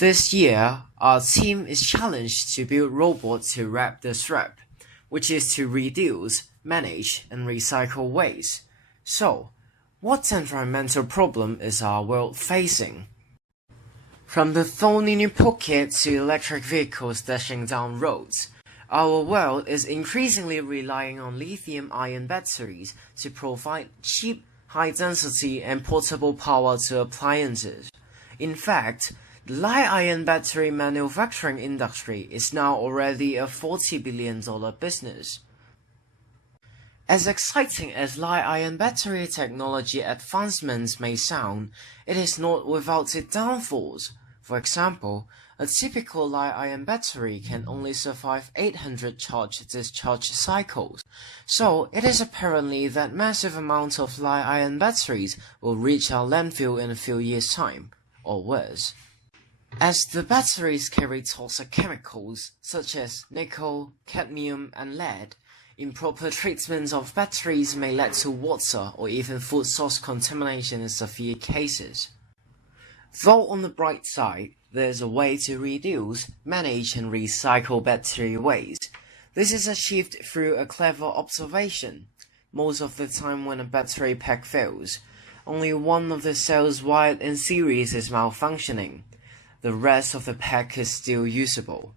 This year, our team is challenged to build robots to wrap the strap, which is to reduce, manage, and recycle waste. So, what environmental problem is our world facing? From the phone in your pocket to electric vehicles dashing down roads, our world is increasingly relying on lithium-ion batteries to provide cheap, high-density, and portable power to appliances. In fact, the lithium-ion battery manufacturing industry is now already a $40 billion business. As exciting as lithium-ion battery technology advancements may sound, it is not without its downfalls. For example, a typical lithium battery can only survive 800 charge-discharge cycles, so it is apparently that massive amounts of lithium batteries will reach our landfill in a few years' time, or worse. As the batteries carry toxic chemicals such as nickel, cadmium, and lead, improper treatment of batteries may lead to water or even food source contamination in severe cases. Though on the bright side, there is a way to reduce, manage, and recycle battery waste. This is achieved through a clever observation. Most of the time when a battery pack fails, only one of the cells wired in series is malfunctioning. The rest of the pack is still usable.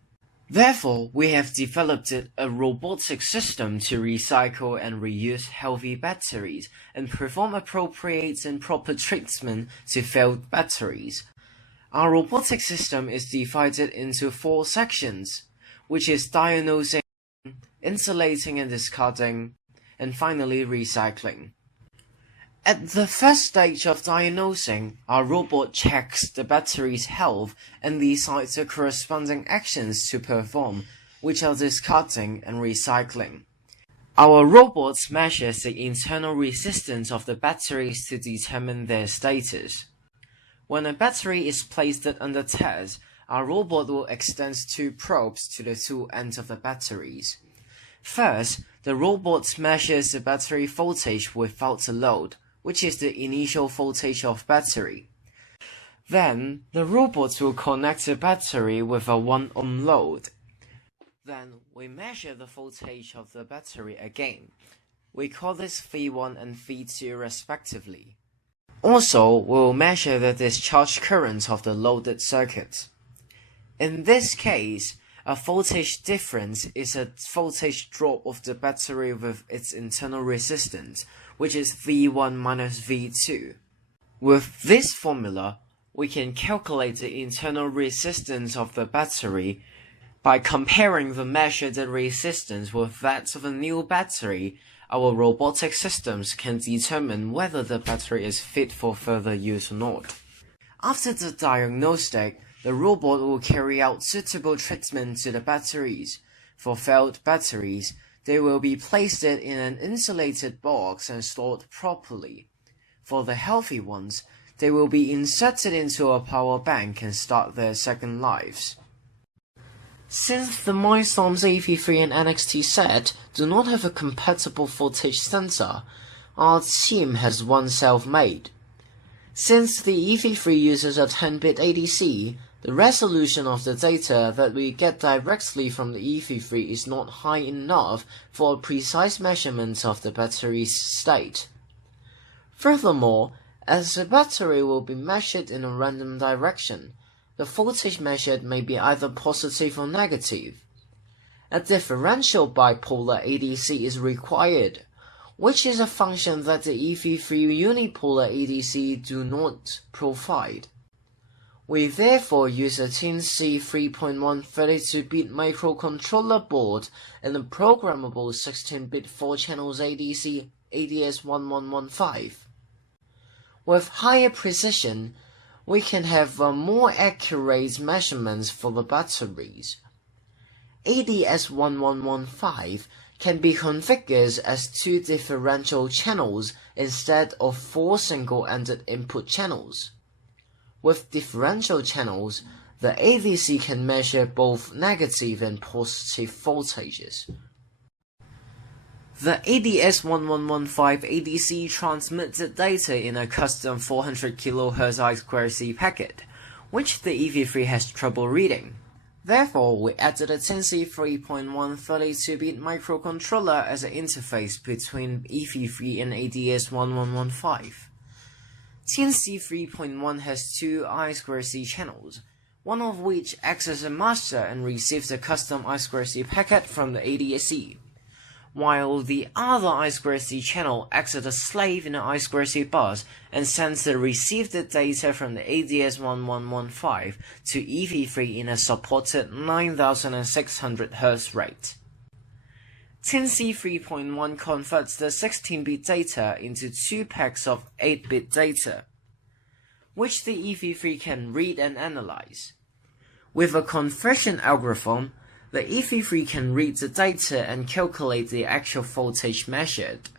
Therefore, we have developed a robotic system to recycle and reuse healthy batteries and perform appropriate and proper treatment to failed batteries. Our robotic system is divided into 4 sections, which is diagnosing, insulating and discarding, and finally recycling. At the first stage of diagnosing, our robot checks the battery's health and decides the corresponding actions to perform, which are discarding and recycling. Our robots measures the internal resistance of the batteries to determine their status. When a battery is placed under test, our robot will extend 2 probes to the 2 ends of the batteries. First, the robot measures the battery voltage without a load, which is the initial voltage of battery. Then, the robot will connect the battery with a 1 ohm load. Then, we measure the voltage of the battery again. We call this V1 and V2 respectively. Also, we'll measure the discharge current of the loaded circuit. In this case, a voltage difference is a voltage drop of the battery with its internal resistance, which is V1 minus V2. With this formula, we can calculate the internal resistance of the battery by comparing the measured resistance with that of a new battery. Our robotic systems can determine whether the battery is fit for further use or not. After the diagnostic, the robot will carry out suitable treatment to the batteries. For failed batteries, they will be placed in an insulated box and stored properly. For the healthy ones, they will be inserted into a power bank and start their second lives. Since the Mindstorm's EV3 and NXT set do not have a compatible voltage sensor, our team has one self-made. Since the EV3 uses a 10-bit ADC, the resolution of the data that we get directly from the EV3 is not high enough for a precise measurement of the battery's state. Furthermore, as the battery will be measured in a random direction, the voltage measured may be either positive or negative. A differential bipolar ADC is required, which is a function that the EV3 unipolar ADC do not provide. We therefore use a TNC 3.1 32-bit microcontroller board and a programmable 16-bit 4-channels ADC ADS1115. With higher precision, we can have more accurate measurements for the batteries. ADS1115 can be configured as 2 differential channels instead of 4 single-ended input channels. With differential channels, the ADC can measure both negative and positive voltages. The ADS1115 ADC transmits the data in a custom 400 kHz I2C packet, which the EV3 has trouble reading. Therefore, we added a TINC3.1 32-bit microcontroller as an interface between EV3 and ADS1115. TINC3.1 has two I2C channels, one of which acts as a master and receives a custom I2C packet from the ADSC, while the other I2C channel acts as a slave in the I2C bus and sends the received data from the ADS1115 to EV3 in a supported 9600 Hz rate. TINC3.1 converts the 16-bit data into 2 packs of 8-bit data, which the EV3 can read and analyze. With a conversion algorithm, the EV3 can read the data and calculate the actual voltage measured.